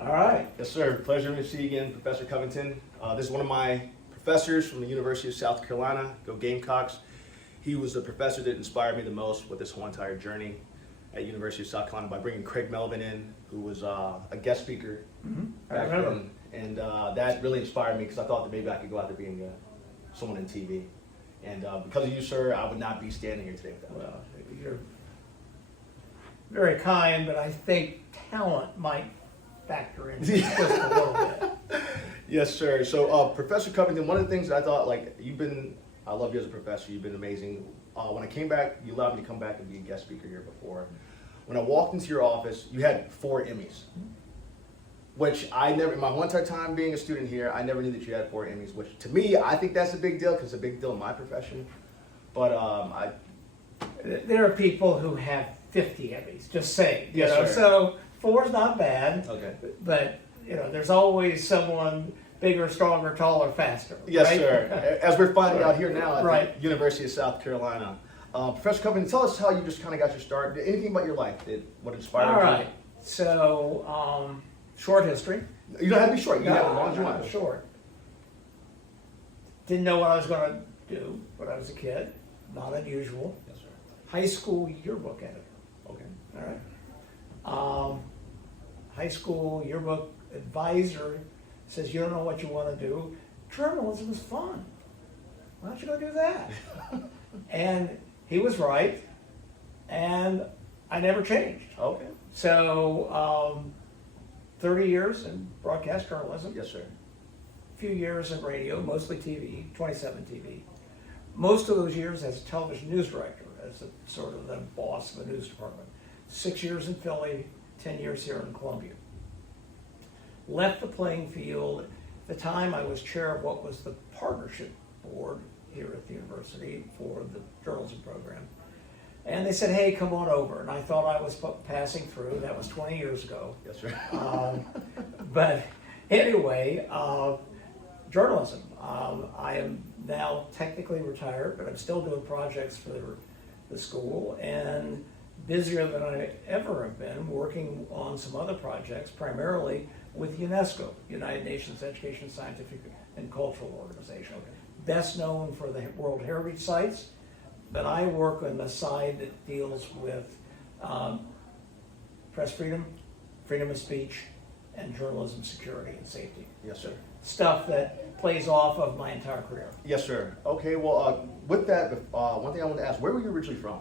All right. Yes, sir. Pleasure to see you again, Professor Covington. This is one of my professors from the University of South Carolina. Go Gamecocks. He was the professor that inspired me the most with this whole entire journey at University of South Carolina by bringing Craig Melvin in, who was a guest speaker back then. And that really inspired me because I thought that maybe I could go out there being someone in TV. And because of you, sir, I would not be standing here today without Well, you're very kind, but I think talent might factor in just a little bit. Yes, sir. So, Professor Covington, one of the things that I thought, I love you as a professor. You've been amazing. When I came back, you allowed me to come back and be a guest speaker here before. When I walked into your office, you had 4 Emmys, which I never, in my one time being a student here, I never knew that you had 4 Emmys, which to me, I think that's a big deal because it's a big deal in my profession. But There are people who have 50 Emmys, just saying. Yes, sir. So 4 is not bad. Okay. But, there's always someone bigger, stronger, taller, faster. Yes, right? sir. As we're finding out here now at Right. the University of South Carolina. Professor Covington, tell us how you just kind of got your start. Anything about your life that would inspire you? All right. So, short history. You don't have to be short. You can have as long as you not want. short. Didn't know what I was going to do when I was a kid. Not unusual. Yes, sir. High school yearbook editor. Okay. All right. High school yearbook advisor says, you don't know what you want to do. Journalism is fun. Why don't you go do that? And he was right, and I never changed. Okay. So 30 years in broadcast journalism, Yes, sir. a few years in radio, mostly TV, 27 TV. Most of those years as a television news director, as a sort of the boss of a news department. 6 years in Philly, 10 years here in Colombia. Left the playing field. At the time, I was chair of what was the partnership board here at the university for the journalism program. And they said, hey, come on over. And I thought I was passing through. That was 20 years ago. Yes, sir. But anyway, journalism. I am now technically retired, but I'm still doing projects for the school and busier than I ever have been working on some other projects, primarily with UNESCO, United Nations Education, Scientific, and Cultural Organization. Best known for the World Heritage Sites, but I work on the side that deals with press freedom, freedom of speech, and journalism security and safety. Yes, sir. Stuff that plays off of my entire career. Yes, sir. Okay, well, with that, one thing I wanted to ask, where were you originally from?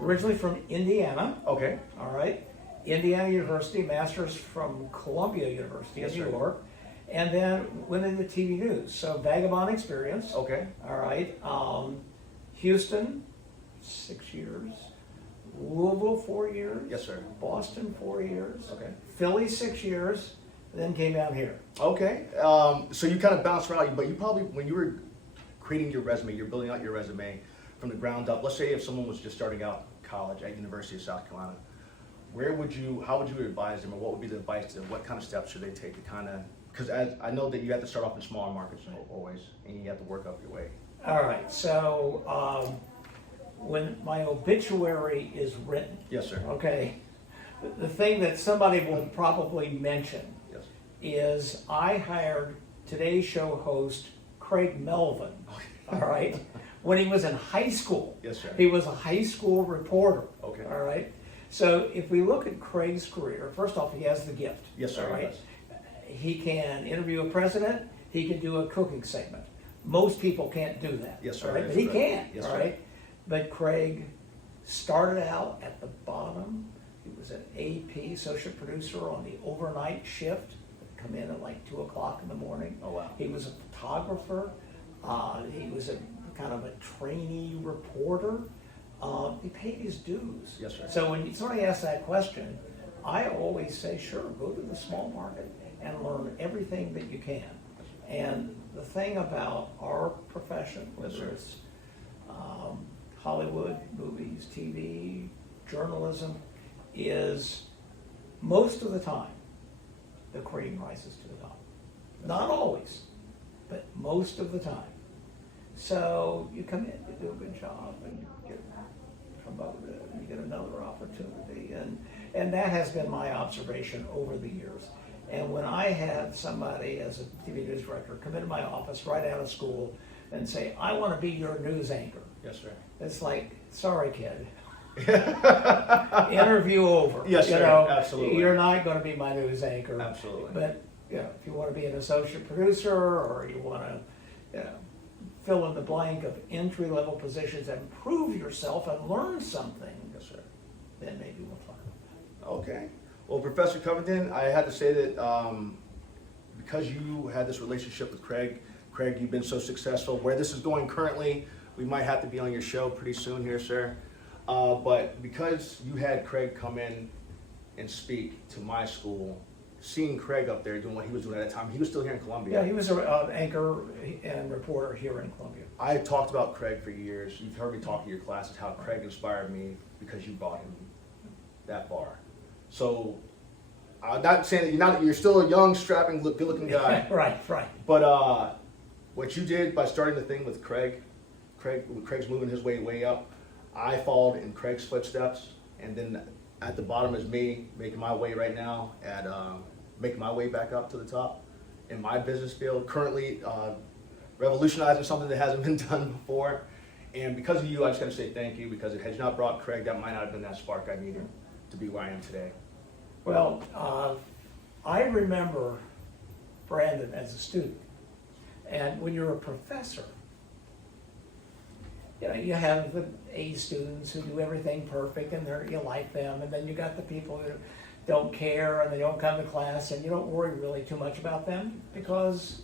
Originally from Indiana, Okay. all right, Indiana University, master's from Columbia University Yes, in New sir. York, and then went into TV news. So vagabond experience, Okay. all right. Houston, 6 years. Louisville, 4 years. Yes, sir. Boston, 4 years. Okay. Philly, 6 years. Then came down here. Okay. So you kind of bounced around, but you probably, when you were creating your resume, you're building out your resume from the ground up. Let's say if someone was just starting out college at University of South Carolina, how would you advise them, or what would be the advice to what kind of steps should they take to kind of, because I know that you have to start off in smaller markets always, and you have to work up your way. All right. So when my obituary is written, Yes, sir. okay, the thing that somebody will probably mention Yes. is I hired Today's Show host Craig Melvin, all right, when he was in high school. Yes, sir. He was a high school reporter. Okay. All right. So if we look at Craig's career, first off, he has the gift. Yes, sir. All right. Yes. He can interview a president. He can do a cooking segment. Most people can't do that. Yes, sir. All right? That's But he right. can. Yes, all sir. right. But Craig started out at the bottom. He was an AP, associate producer on the overnight shift. Come in at like 2 o'clock in the morning. Oh, wow. He was a photographer. He was a kind of a trainee reporter. He paid his dues. Yes, sir. So when somebody asks that question, I always say, sure, go to the small market and learn everything that you can. And the thing about our profession, Yes, whether sir. it's Hollywood, movies, TV, journalism, is most of the time the cream rises to the top. Not always, but most of the time. So you come in, you do a good job, and you get promoted, and you get another opportunity, and that has been my observation over the years. And when I had somebody as a TV news director come into my office right out of school and say, I want to be your news anchor. Yes, sir. It's like, sorry, kid. Interview over. Yes, sir. Absolutely. You're not going to be my news anchor. Absolutely. But if you want to be an associate producer, or you want to fill in the blank of entry-level positions and prove yourself and learn something, Yes, sir. then maybe we'll talk about Okay. Well, Professor Covington, I had to say that because you had this relationship with Craig, you've been so successful. Where this is going currently, we might have to be on your show pretty soon here, sir. But because you had Craig come in and speak to my school, seeing Craig up there doing what he was doing at that time, he was still here in it. Colombia. Yeah, he was an anchor and reporter here in Colombia. I talked about Craig for years. You've heard me talk to your classes, how Craig inspired me because you brought him that far. So I'm not saying that you're still a young, strapping, good-looking guy. Right. But what you did by starting the thing with Craig's moving his way up, I followed in Craig's footsteps, and then at the bottom is me making my way right now at making my way back up to the top in my business field. Currently revolutionizing something that hasn't been done before, and because of you, I just got to say thank you, because if had you not brought Craig, that might not have been that spark I needed to be where I am today. Well, I remember Brandon as a student, and when you're a professor, you have the A students who do everything perfect and you like them, and then you got the people who don't care and they don't come to class, and you don't worry really too much about them because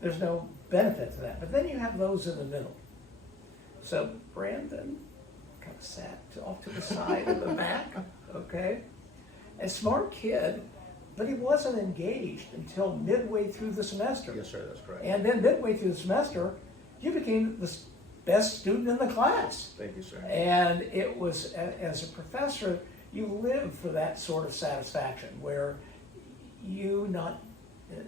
there's no benefit to that. But then you have those in the middle. So Brandon kind of sat off to the side of the back, okay? A smart kid, but he wasn't engaged until midway through the semester. Yes, sir, that's correct. And then midway through the semester, you became the best student in the class. Thank you, sir. And it was, as a professor, you live for that sort of satisfaction where not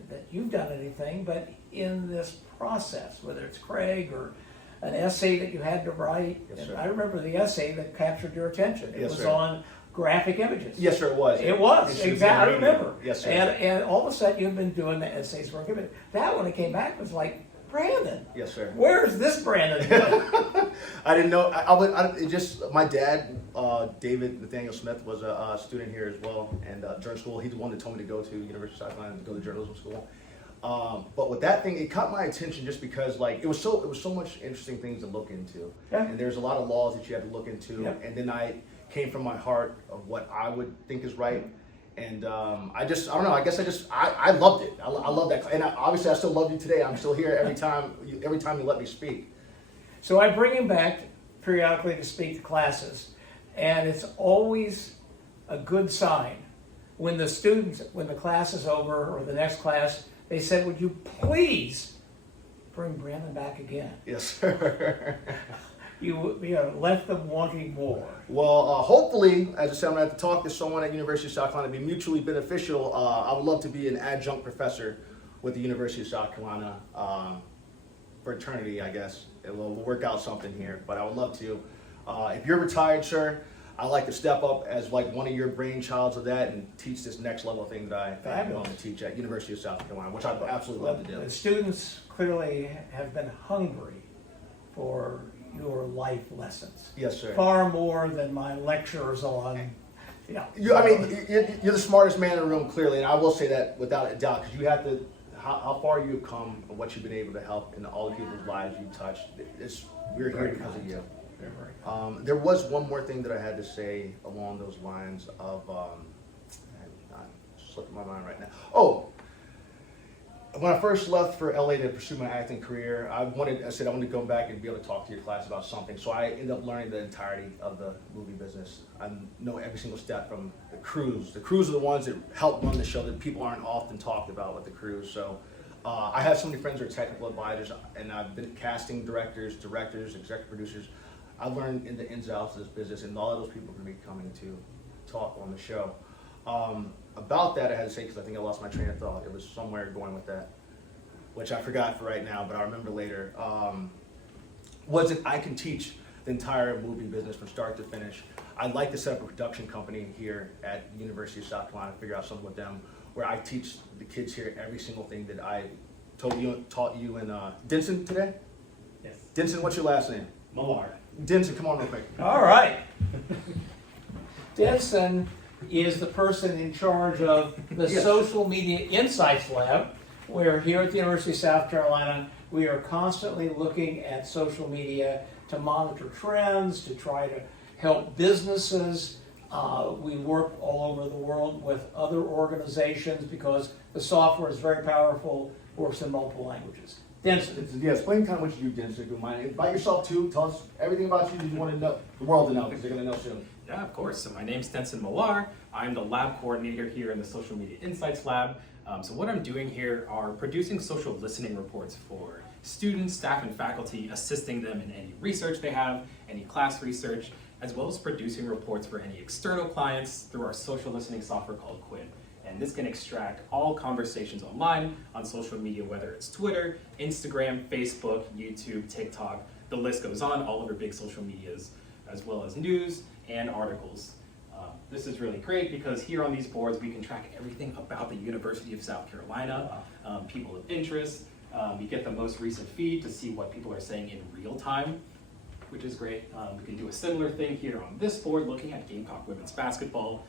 that you've done anything, but in this process, whether it's Craig or an essay that you had to write. Yes, And sir. I remember the essay that captured your attention. It Yes, was sir. on graphic images. Yes, sir, it was. It was, should be exactly. I on radio. remember. Yes, sir. And all of a sudden you've been doing the essays for images. That when it came back was like, Brandon. Yes, sir. Where's this Brandon? I didn't know. My dad, David Nathaniel Smith, was a student here as well, and during school, he's the one that told me to go to University of South Carolina to go to journalism school. But with that thing, it caught my attention just because, it was so much interesting things to look into, Yeah. and there's a lot of laws that you had to look into, Yeah. and then I came from my heart of what I would think is right. And I don't know. I guess I loved it. I love that, and obviously I still love you today. I'm still here every time you let me speak. So I bring him back periodically to speak to classes, and it's always a good sign when the class is over or the next class, they said, "Would you please bring Brandon back again?" Yes, sir. You left them wanting more. Well, hopefully, as I said, I'm going to have to talk to someone at University of South Carolina, be mutually beneficial. I would love to be an adjunct professor with the University of South Carolina for eternity, I guess. We'll work out something here, but I would love to. If you're retired, sir, I'd like to step up as one of your brainchilds of that and teach this next level thing that I want to teach at University of South Carolina, which I'd absolutely love to do. The students clearly have been hungry for your life lessons. Yes, sir. Far more than my lectures on. You're the smartest man in the room, clearly, and I will say that without a doubt, because you have to, how far you've come and what you've been able to help in all the people's lives you've touched. We're here because of you. There was one more thing that I had to say along those lines of, I'm slipping my mind right now. Oh, when I first left for LA to pursue my acting career, I wanted to go back and be able to talk to your class about something. So I ended up learning the entirety of the movie business. I know every single step from the crews. The crews are the ones that help run the show that people aren't often talked about with the crews. So I have so many friends who are technical advisors, and I've been casting directors, executive producers. I've learned in the ins and outs of this business, and all of those people are going to be coming to talk on the show. About that, I had to say, because I think I lost my train of thought. It was somewhere going with that, which I forgot for right now, but I'll remember later. Was it I can teach the entire movie business from start to finish. I'd like to set up a production company here at University of South Carolina, figure out something with them where I teach the kids here every single thing that I taught you in Dennson today. Yes. Dennson, what's your last name? Millare. Dennson, come on real quick. All right. Dennson is the person in charge of the Yes. Social Media Insights Lab, where here at the University of South Carolina, we are constantly looking at social media to monitor trends, to try to help businesses. We work all over the world with other organizations because the software is very powerful, works in multiple languages. Dennson. Yeah, explain kind of what you do, Dennson, if you don't mind. About yourself too. Tell us everything about you that you want to know, the world to know, because they're going to know soon. Yeah, of course. So my name's Dennson Millare. I'm the lab coordinator here in the Social Media Insights Lab. So what I'm doing here are producing social listening reports for students, staff, and faculty, assisting them in any research they have, any class research, as well as producing reports for any external clients through our social listening software called Quinn. And this can extract all conversations online on social media, whether it's Twitter, Instagram, Facebook, YouTube, TikTok, the list goes on, all of our big social medias, as well as news and articles. This is really great because here on these boards, we can track everything about the University of South Carolina, people of interest. We get the most recent feed to see what people are saying in real time, which is great. We can do a similar thing here on this board, looking at Gamecock women's basketball.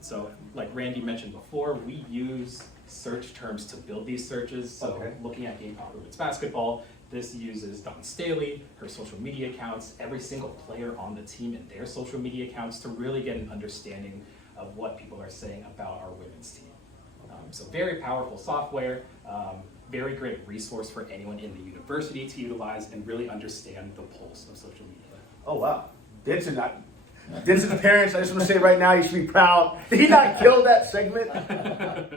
So like Randy mentioned before, we use search terms to build these searches. So looking at Gamecock women's basketball, this uses Dawn Staley, her social media accounts, every single player on the team and their social media accounts to really get an understanding of what people are saying about our women's team. So very powerful software, very great resource for anyone in the university to utilize and really understand the pulse of social media. Oh, wow. Denson's parents, I just want to say right now, you should be proud. Did he not kill that segment? That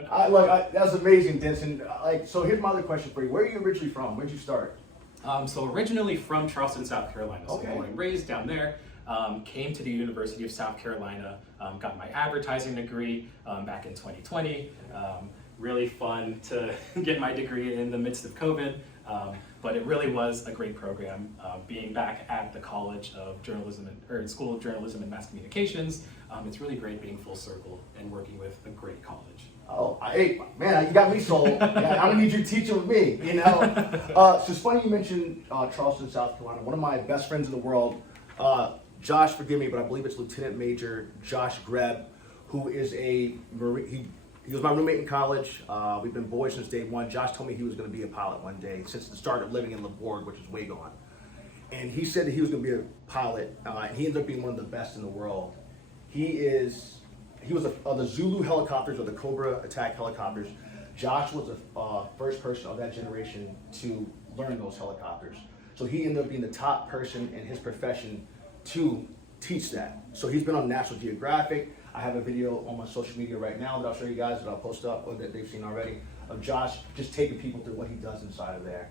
was amazing, Dennson. So here's my other question for you. Where are you originally from? Where'd you start? So originally from Charleston, South Carolina. So Okay. born and raised down there. Came to the University of South Carolina, got my advertising degree back in 2020. Really fun to get my degree in the midst of COVID, but it really was a great program. Being back at the College of Journalism or School of Journalism and Mass Communications, it's really great being full circle and working with a great college. Oh, hey, man, you got me sold. Yeah, I'm gonna need you to teach it with me, you know? So it's funny you mentioned Charleston, South Carolina. One of my best friends in the world, Josh, forgive me, but I believe it's Lieutenant Major Josh Greb, who is he was my roommate in college. We've been boys since day one. Josh told me he was gonna be a pilot one day since the start of living in Labourg, which is way gone. And he said that he was gonna be a pilot, and he ended up being one of the best in the world. He was of the Zulu helicopters or the Cobra attack helicopters. Josh was the first person of that generation to learn those helicopters. So he ended up being the top person in his profession to teach that. So he's been on National Geographic. I have a video on my social media right now that I'll show you guys that I'll post up or that they've seen already of Josh just taking people through what he does inside of there.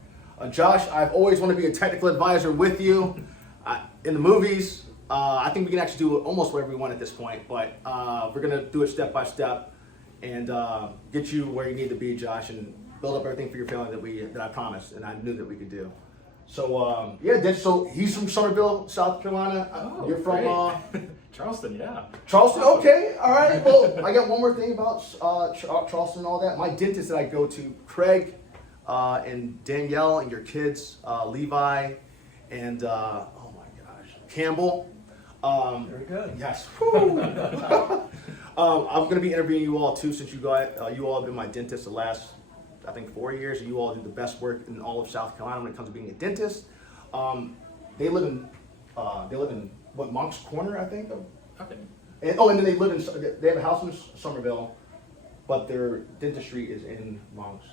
Josh, I've always wanted to be a technical advisor with you in the movies. I think we can actually do almost whatever we want at this point, but we're gonna do it step by step and get you where you need to be, Josh, and build up everything for your family that I promised and I knew that we could do. So so he's from Somerville, South Carolina. You're from Charleston, yeah. Charleston. Okay, all right. Well, I got one more thing about Charleston and all that. My dentist that I go to, Craig and Danielle and your kids, Levi and oh my gosh, Campbell. Very good. Yes. I'm going to be interviewing you all too, since you all have been my dentist the last, I think, 4 years, and you all do the best work in all of South Carolina when it comes to being a dentist. They live in what, Monk's Corner, I think. Okay. And then they have a house in Somerville, but their dentistry is in Monk's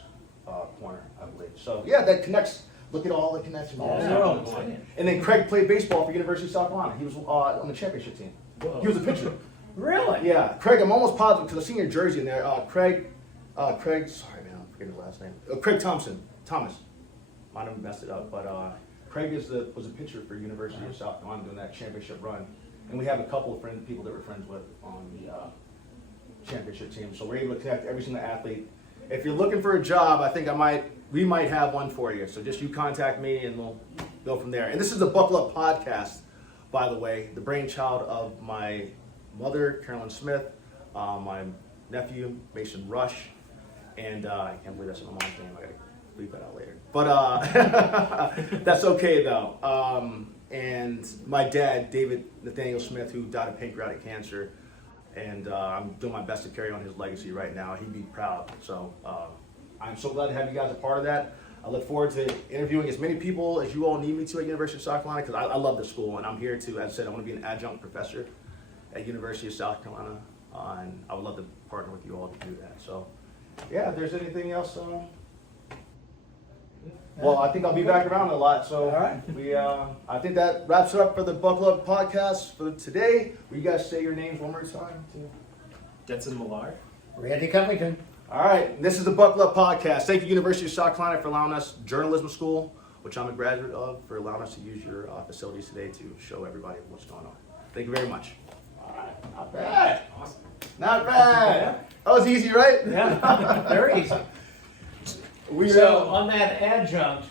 Corner, I believe. So yeah, that connects. Look at all the connections. And then Craig played baseball for University of South Carolina. He was on the championship team. Whoa. He was a pitcher. Really? Yeah, Craig. I'm almost positive because I've seen your jersey in there. Craig. Sorry, man, I'm forgetting his last name. Craig Thomas. Might have messed it up, but Craig was a pitcher for University of South Carolina doing that championship run, and we have a couple of people that we're friends with on the championship team. So we're able to connect every single athlete. If you're looking for a job, I think we might have one for you. So just you contact me and we'll go from there. And this is the Buckle Up Podcast, by the way, the brainchild of my mother, Carolyn Smith, my nephew, Mason Rush, and I can't believe that's my mom's name. I gotta bleep that out later. But that's okay though. And my dad, David Nathaniel Smith, who died of pancreatic cancer, and I'm doing my best to carry on his legacy right now. He'd be proud. So I'm so glad to have you guys a part of that. I look forward to interviewing as many people as you all need me to at University of South Carolina, because I love the school, and I'm here to, as I said, I want to be an adjunct professor at University of South Carolina, and I would love to partner with you all to do that. So, yeah, if there's anything else, well, I think I'll be back around a lot. So, All right. I think that wraps it up for the Buckle Up podcast for today. Will you guys say your names one more time? Dennson Millare. Randy Covington. All right, this is the Buckle Up podcast. Thank you, University of South Carolina, for allowing us, journalism school, which I'm a graduate of, for allowing us to use your facilities today to show everybody what's going on. Thank you very much. All right, not bad. Awesome. Not bad. That was easy, right? Yeah, very easy. We So on that adjunct,